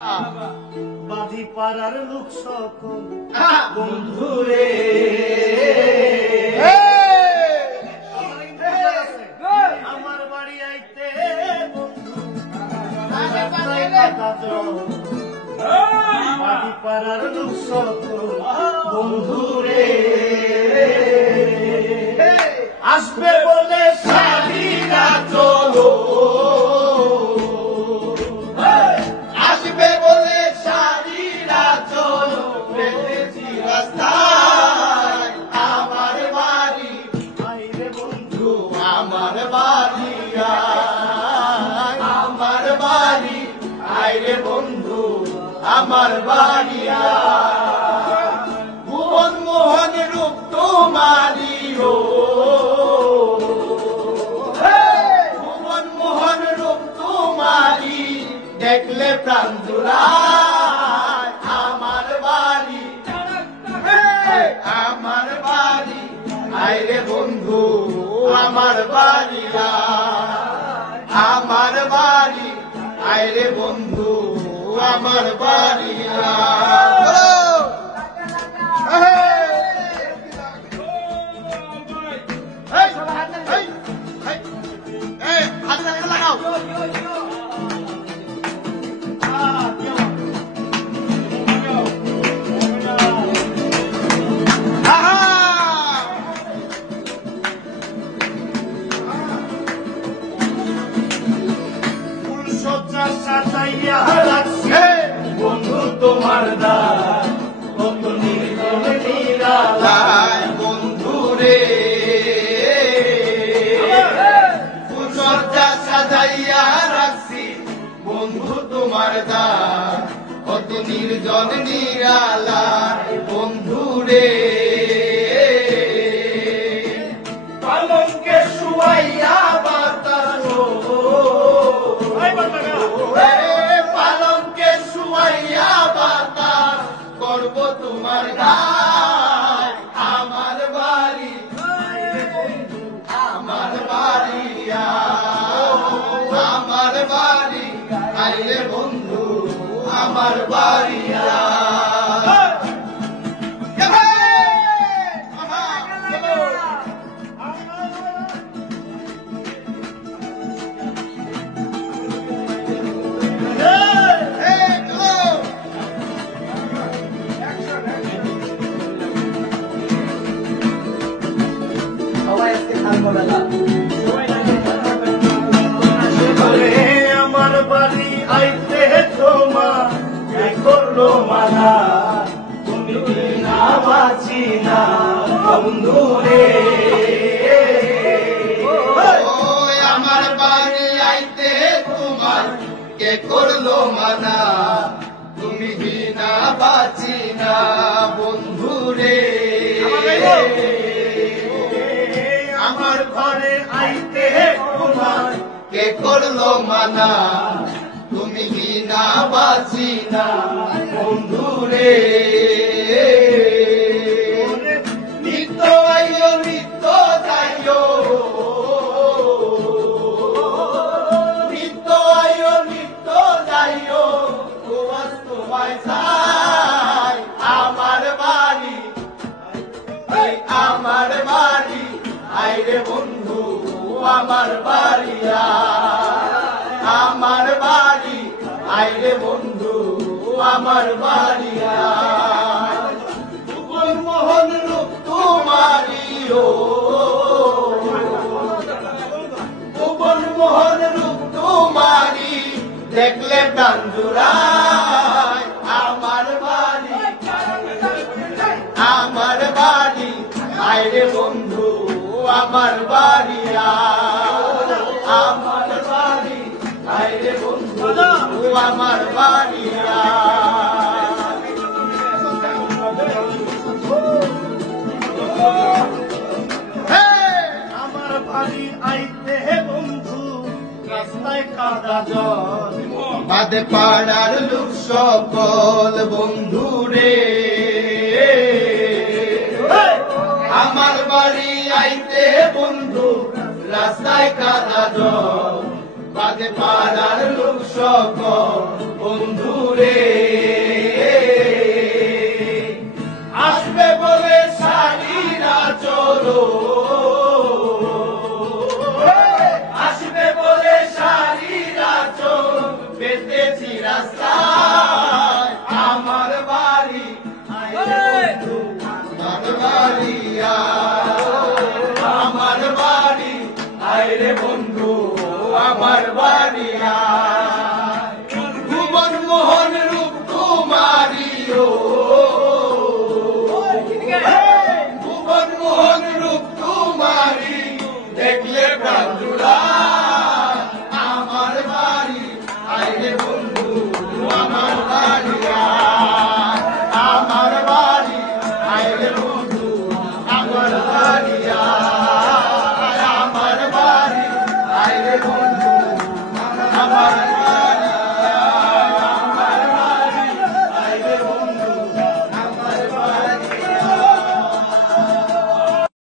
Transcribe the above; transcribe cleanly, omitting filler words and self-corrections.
বাঁধি পাড়ার লোক সকল বন্ধুরে আমার বাড়ি আইতে বন্ধু বাঁধি পাড়ার লোক সকল বন্ধুরে আসবে বলে শালীরা চলো বন্ধু আমার বাড়িয়া ভুবন মোহন রূপ তোমারি ভুবন মোহন রূপ তোমারি দেখলে প্রাণ জুড়ায় আমার বাড়ি আইরে বন্ধু আমার বাড়িয়া আমার বাড়ি আইরে বন্ধু আমার বাড়িয়া সাজাইয়া রাখছে বন্ধু তোমার দ্বার কত নির্জন নিরালায় বন্ধু রে ফুলসজ্জা সাজাইয়া রাখছি বন্ধু তোমার দ্বার কত নির্জন নিরালায় বন্ধু রে পালঙ্কে শুয়াইয়া বাতাস পালঙ্কে শুয়াইয়া বাতাস করব তোমার গায় আমার বাড়ি আমার বাড়িয়া আমার বাড়ি আইলে বন্ধু আমার বাড়িয়া আমার বাড়ি আইতে তোমার করলো মানা তুমি না বাঁচি না বন্ধু রে আমার বাড়ি আইতে তোমার কে করলো মানা তুমি না বাঁচি না বন্ধু রে আমার ঘরে আইতে তোমার কে করলো মানা তুমি কি না বাঁচি না বন্ধু রে নিত্য আইও নিত্য যাইও নিত্য আইও নিত্য যাইও তোমায় চাই আমার বাড়ি আমার বাড়ি আইরে বন্ধু আমার বাড়িয়া আমার বাড়ি আইরে বন্ধু আমার বাড়িয়া ভুবন মোহন রূপ তোমারি ভুবন মোহন রূপ তোমারি দেখলে প্রাণ জুড়ায় আমার বাড়ি আমার বাড়ি আইরে বন্ধু আমার বাড়িয়া আমার বাড়ি আইরে বন্ধু আমার বাড়িয়া আমার বাড়ি আইতে বন্ধু রাস্তায় কাদা জল বাদে পাড়ার লোক সকল বন্ধু রে আমার বাড়ি আইতে বন্ধু রাস্তায় কাদা জল বাদে পাড়ার লোক সকল বন্ধু রে